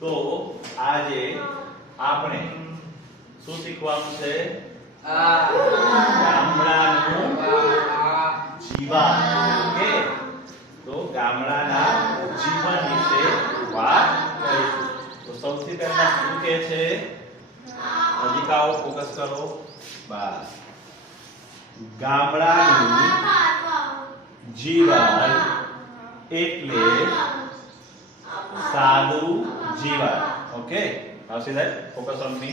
તો આજે આપણે શું શીખવાનું છે? ગામડાનું જીવન. ઓકે, તો ગામડાના જીવન વિશે વાત કરીશું. તો સૌથી પહેલા શું કહે છે? અધિકાઓ ફોકસ કરો. બસ. ગામડાનું જીવન એટલે સાદું જીવન. Okay, now see that, focus on me.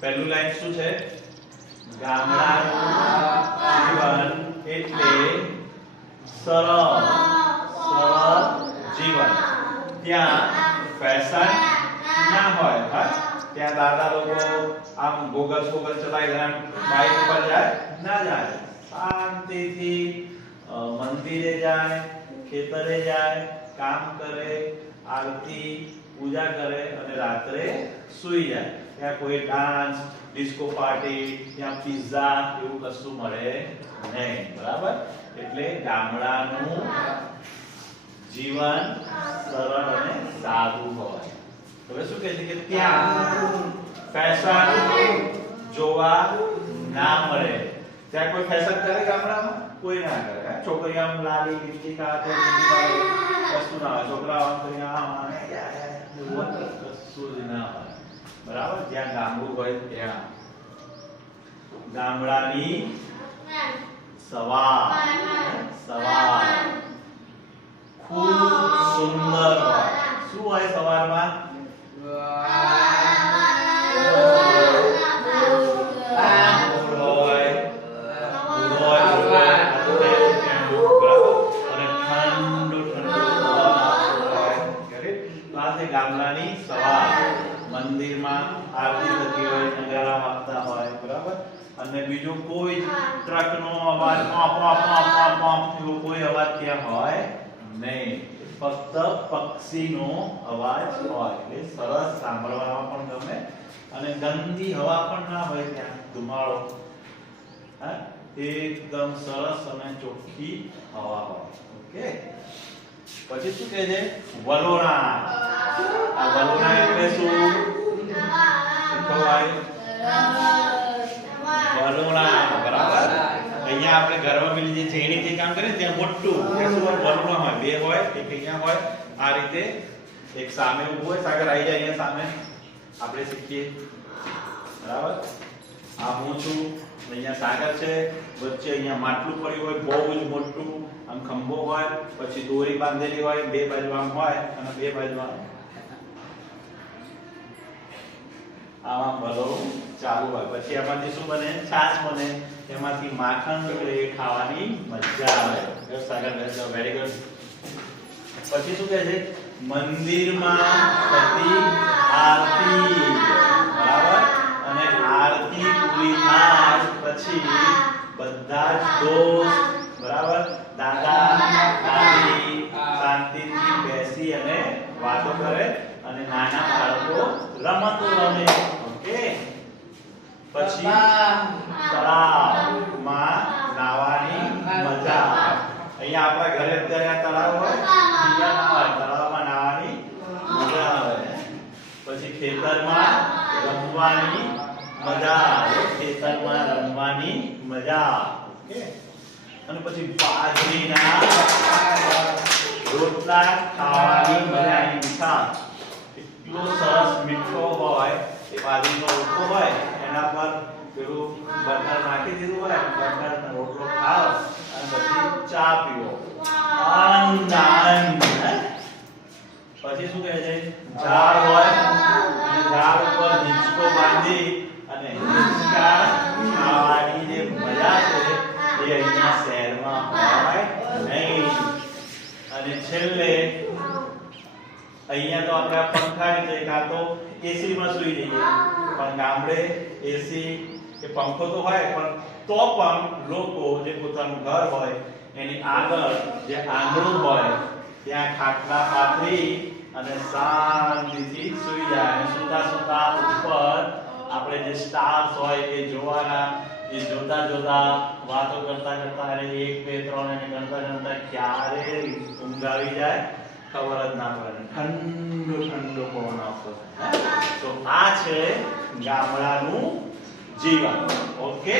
પહેલું લાઈન શું છે? ગામડાનું જીવન એટલે સરળ જીવન. ત્યાં ફેશન ના હોય. ત્યાં દાદા લોકો આમ ગોગલ ચલાવી બાઈક પર જાય ના જાય. શાંતિથી મંદિરે જાય, ખેતરે જાય, કામ કરે, આરતી પૂજા કરે અને રાત્રે સૂઈ જાય. ત્યાં કોઈ ડાન્સ, ડિસ્કો પાર્ટી, ત્યાં પિઝા એવું કશું મળે નહીં. બરાબર? એટલે ગામડાનું જીવન સરળ અને સાદું હોય. હવે શું કહે છે કે ત્યાં ફેશન જોવા ના મળે. ત્યાં કોઈ ફેશન કરે ગામડામાં? કોઈ ના કરે. છોકરીઓ આમ લાલી લિપસ્ટિક આપે વસ્તુ ના હોય. છોકરાઓ આમ કરીને આમ કશું જ ના હોય. બરાબર? જ્યાં ગામડું હોય ત્યાં ગામડાની સવાર ખૂબ સુંદર હોય. શું હોય સવારમાં? ગામડાની સવાર મંદિરમાં આરતી થતી હોય, નગારા વાગતા હોય. બરાબર? અને બીજો કોઈ ટ્રકનો અવાજ એવો કોઈ અવાજ ત્યાં હોય નહીં. ફક્ત પક્ષીનો અવાજ હોય. એટલે સરસ, સાંભળવામાં પણ ગમે અને ગંદી હવા પણ ના હોય. ત્યાં ધુમાડો એકદમ સરસ અને ચોખ્ખી હવા હોય. ઓકે, પછી શું કહે છે? વલોણા. આ વલોણા એટલે શું? વલોણા. બરાબર? અહીંયા આપણે ઘરમાં પેલી જે ઝેણીથી કામ કરીએ ત્યાં મોટું વલોણા હોય. બે હોય, એક અહીંયા હોય. આ રીતે એક સામે ઊભું હોય. સાગર આવી જાય અહીંયા સામે, આપણે શીખીએ. બરાબર? આ હું છું, અહીંયા સાગર છે, વચ્ચે અહીંયા માટલું પડ્યું હોય બહુ જ મોટું. આમ ખંભો હોય, પછી દોરી બાંધેલી હોય, બે બાજુ આમ હોય અને બે બાજુ આમ વલોણું ચાલુ હોય. પછી એમાંથી શું બને? છાશ બને. એમાંથી માખણ નીકળે. ખાવાની મજા આવે. સાગર, વેરી ગુડ. પછી શું કહે છે? મંદિરમાં થતી આરતી. બરાબર? અને આરતી પૂરી થાય પછી બધા જ દોસ્ત, બરાબર, દાદા દાદી શાંતિથી બેસી અને વાતો કરે અને નાના બાળકો રમતો રમે. ઓકે, પછી તળાવમાં નાવાની મજા. અહીંયા આપણા ઘરે અત્યારે તળાવ હોય, બીજા ના હોય. તળાવમાં નાવાની મજા આવે. પછી ખેતરમાં રમવાની મજા આવે. ખેતરમાં રમવાની મજા. ઓકે, અને પછી બાજરીના રોટલા ખાવાની મજા. એની મીઠાશ એટલો સરસ મીઠો હોય. એ બાજરીનો રોટલો હોય, એના પર પેલું બટર નાખી દીધું હોય, બટરનો રોટલો ખાઓ અને પછી ચા પીવો. આનંદ. પછી શું કહે છે? ઝાડ હોય અને ઝાડ ઉપર હિંચકો બાંધી અને હિંચકા ખાવાની જે મજા છે એ અહીંયા શહેરમાં હોય નહીં. અને છેલ્લે અહીંયા તો આપણે પંખા નીચે કાં તો એસી માં સૂઈ જઈએ. પણ ગામડે એસી કે પંખો તો હોય, પણ તો પણ લોકો જે પોતાનું ઘર હોય એની આગળ જે આંગણું હોય ત્યાં ખાટલા પાથરી અને શાંતિથી સૂઈ જાય. અને સુતા સુતા ઉપર આપણે જે સ્ટાર્સ હોય એ જોવાના. એ જોતા જોતા વાતો કરતા કરતા અને 1 2 3 અને ગણતા ગણતા ક્યારે ઊંઘ આવી જાય ખબર જ ના પડે ઠંડો ઠંડો પવન આવતો થાય તો આ છે ગામડાનું જીવન ઓકે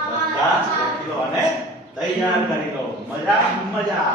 બધા લખી લો અને તૈયાર કરી લો મજા મજા